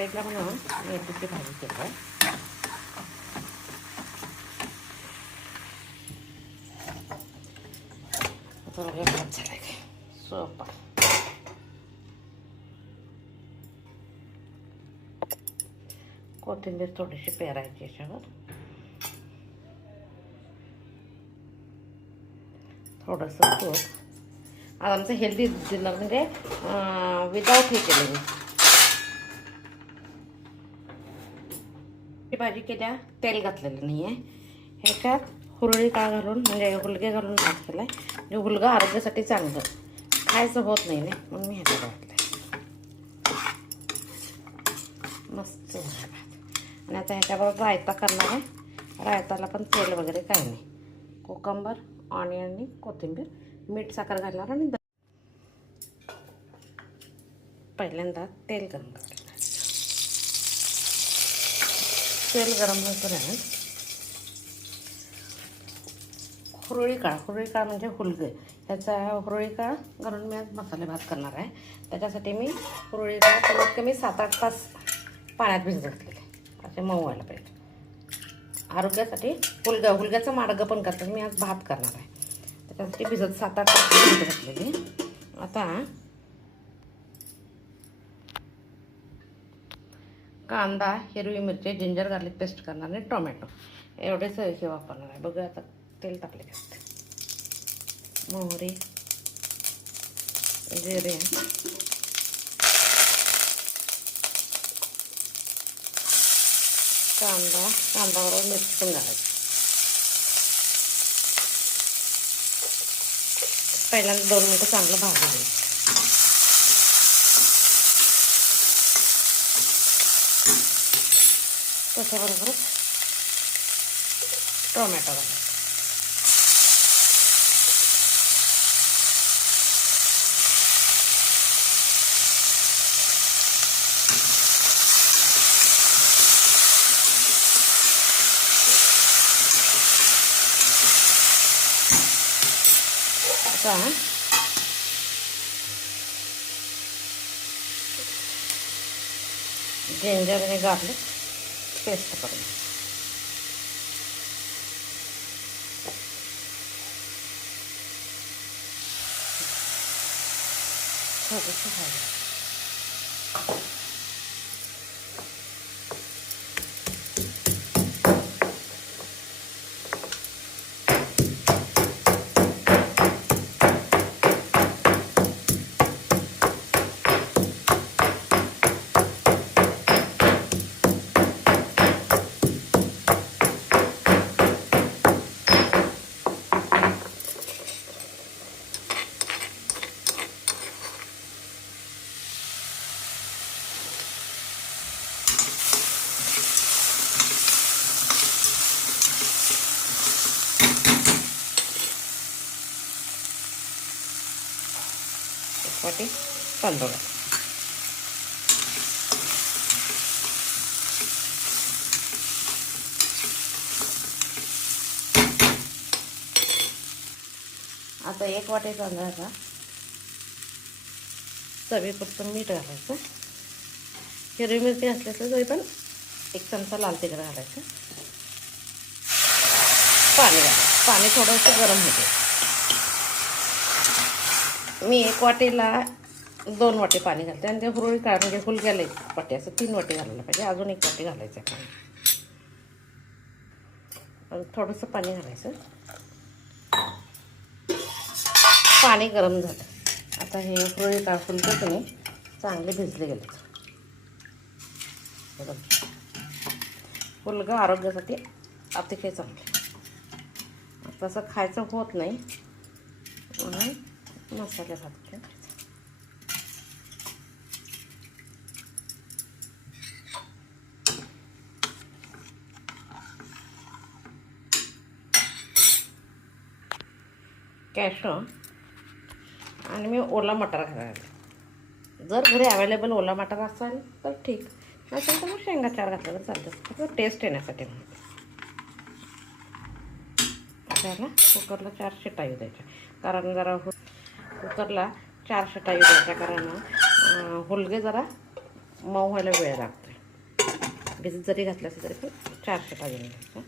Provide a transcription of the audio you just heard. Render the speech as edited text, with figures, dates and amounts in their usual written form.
साईडला म्हणून मेथीची भाजी केली आहे. आता माझ्या भात झाला आहे सोपा. कोथिंबीर थोडीशी पेरायची याच्यावर. थोडंसं तूप. आज आमचं हेल्दी डिनर म्हणजे विदाऊट हे केलं मी. भाजी केल्या तेल घातलेलं नाही आहे. ह्याच्यात हुरळी काळ घालून म्हणजे हुलगे घालून भात केला आहे. म्हणजे हुलगा आरोग्यासाठी चांगलं खायचं होत नाही ना, म्हणून मी ह्याच्यात घातलं. मस्त भात. आणि आता ह्याच्याबरोबर रायता करणार आहे. रायताला पण तेल वगैरे काही नाही. कोकंबर, ऑनियन आणि कोथिंबीर, मीठ साखर घालणार आणि पहिल्यांदा तेल गरम करायचं. तेल गरम होईपर्यंत हुरळी काळ म्हणजे हुलगे ह्याचा हुरळी काळ घालून मी आज मसाले भात करणार आहे. त्याच्यासाठी मी हुरळी काळ कमीत कमी 7-8 तास पाण्यात भिजत घातलेले, असे मऊ व्हायला पाहिजे. आरोग्यासाठी हुलग्याचं माडगं पण करतात. मी आज भात करणार आहे त्याच्यासाठी भिजत 7-8 तास भिजत घातलेली. आता कांदा, हिरवी मिरची, जिंजर गार्लिक पेस्ट करणार आणि टोमॅटो एवढेच हे वापरणार आहे. बघूया आता तेल टाकले जास्त. मोहरी, जिरे, कांदाबरोबर मिरची पण घालायची. पहिल्यांदा 2 मिनिटं चांगलं भाजून घ्यायचं. त्याच्याबरोबर टोमॅटो घालायचं. आता जिंजर आणि गार्लिक पेस्ट करून थोडंसं घालायचं. वाटी तांदूळ. आता 1 वाटी तांदळाचा चवीपुरतं मीठ घालायचं. हिरवी मिरची असली तरी पण 1 चमचा लाल तिखट घालायचं. पाणी घालायचं. पाणी थोडंसं गरम होते. मी 1 वाटीला 2 वाटी पाणी घालते आणि ते हुरळी काळ म्हणजे हुलग्याला 1 वाटी असं 3 वाटी घालायला पाहिजे. अजून 1 वाटी घालायचं आहे पाणी. थोडंसं पाणी घालायचं. पाणी गरम झालं. आता हे हुरळी काळ हुलगं तुम्ही चांगले भिजले गेले. हुलगं आरोग्यासाठी अतिशय चांगले. तसं खायचं होत नाही म्हणून मसाले भात करायचा. कॅशो आणि मी ओला मटार घालायला. जर घरी अवेलेबल ओला मटार असेल तर ठीक, नसेल तर मग शेंगा 4 घातलं तर चालतं. टेस्ट येण्यासाठी म्हणून त्याला कुकरला 4 शिट्या येऊ द्यायच्या. कारण जरा कुकरला 4 शिट्या येऊ द्यायच्या कारण हुलगे जरा मऊ व्हायला वेळ लागतो. भिजत जरी घातलं असेल तरी पण 4 शिट्या देऊन घ्यायच्या.